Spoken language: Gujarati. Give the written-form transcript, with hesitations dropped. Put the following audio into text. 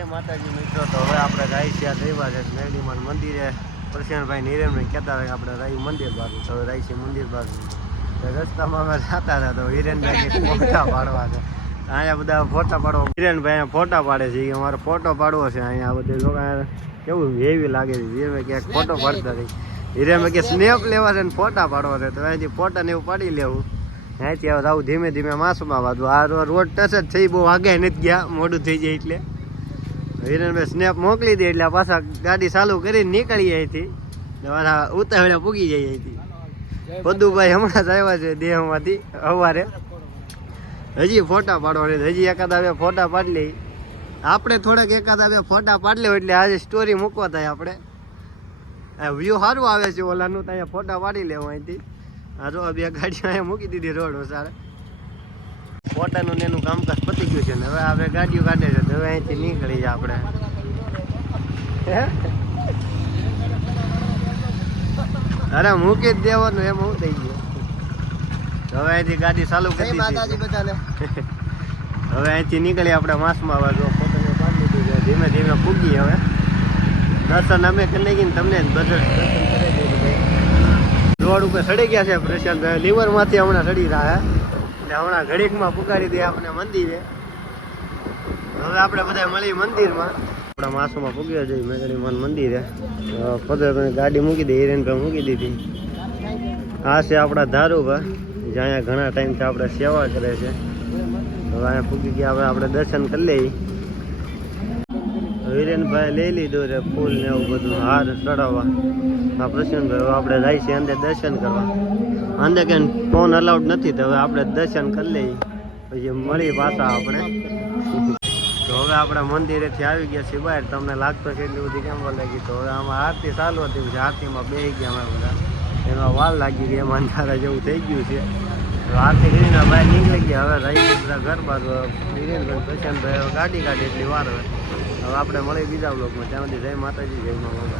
જય માતાજી મિત્રો. તો હવે આપણે રાઈ છે રવિવાર છે મેરડીમાં મંદિરે પ્રશાંતભાઈ હિરેનભાઈ કહેતા હતા કે આપણે રાઈ મંદિર બાજુ. તો રાઈ છે મંદિર બાજુ રસ્તામાં અમે જતા હતા તો હિરેનભાઈ ફોટા પાડવા છે. અહીંયા બધા ફોટા પાડવા હિરેનભાઈ અહીંયા ફોટા પાડે છે કે અમારે ફોટો પાડવો છે. અહીંયા બધે લોકો કેવું એવી લાગે છે. હિરેનભાઈ ક્યાંક ફોટો પાડતા રહી. હિરેનભાઈ કે સ્નેપ લેવા છે ને ફોટા પાડવા છે. તો અહીંથી ફોટા ને એવું પાડી લેવું. અહીંથી હવે આવું ધીમે ધીમે માસમાં બાજુ આ રોડ ટચ જ થઈ બહુ આગળ નથી ગયા મોડું થઈ જાય એટલે હિરેનભાઈ સ્નેપ મોકલી દે એટલે પાછા ગાડી ચાલુ કરીને નીકળીએ અહીંથી ઉતાવળે પૂગી જઈએ અહીંથી. પદુભાઈ હમણાં જ આવ્યા છે દેહમાંથી સવારે. હજી ફોટા પાડવાની હજી એકાદા બે ફોટા પાડી લઈ આપણે. થોડાક એકાદા બે ફોટા પાડી લે એટલે આજે સ્ટોરી મૂકવા થાય આપણે. વ્યૂ સારું આવે છે ઓલાનું તો અહીંયા ફોટા પાડી લેવું અહીંથી. હા જો બે ગાડીઓ અહીંયા મૂકી દીધી રોડ સારા. ફોટાનું ને એનું કામકાજ પતી ગયું છે ને હવે આપણે ગાડીઓ કાઢે છે તો હવે અહીંથી નીકળી જાય આપણે. અરે મૂકી જ દેવાનું એમ હું થઈ ગયું. હવે અહીંથી ગાડી ચાલુ કરી દીધી બધાને. હવે અહીંથી નીકળી આપણે માસમાં બાજુ ફોટો પાડી દીધું છે. ધીમે ધીમે ફૂગી હવે દર્શન અમે કરી ગઈને તમને દર્શન કરી દીધું. રોડ ઉપર સડી ગયા છે પ્રશાંતભાઈ લીવરમાંથી હમણાં સડી રહ્યા એટલે હમણાં ઘડીકમાં પુકારી દે આપણે મંદિરે. હવે આપણે બધા મળી મંદિરમાં. આપણા માસુમાં પૂગ્યા જઈએ મેઘડીમાં મંદિરે. પદરભાઈ ગાડી મૂકી દે હિરેનભાઈ મૂકી દીધી. આ છે આપણા ધારુભા જ્યાં અહીંયા ઘણા ટાઈમથી આપણે સેવા કરે છે. હવે અહીંયા પૂગી ગયા હવે આપણે દર્શન કરી લઈએ. હિરેનભાઈ લઈ લીધું છે ફૂલ ને એવું બધું હાર ચડાવવા. હા પ્રશાંતભાઈ હવે આપણે જાય છે અંદર દર્શન કરવા. અંદર કે ફોન અલાઉડ નથી તો હવે આપણે દર્શન કરી લઈએ પછી મળી પાછા આપણે. તો હવે આપણે મંદિરેથી આવી ગયા છીએ બહાર. તમને લાગતો છે એટલી બધી કેમ લાગી. તો હવે આમાં આરતી ચાલુ હતી આરતીમાં બેસી ગયા અમે બધા. એમાં વાર લાગી ગઈ એમાં અંધારા જેવું થઈ ગયું છે. આરતી કરીને બહાર નીકળી ગયા. હવે રહી બધા ઘર બાજુ હિરેનભાઈ પ્રશાંતભાઈ ગાડી કાઢી એટલી વાર હવે આપણે મળી બીજા બ્લોકમાં. ત્યાં સુધી જય માતાજી જય મા.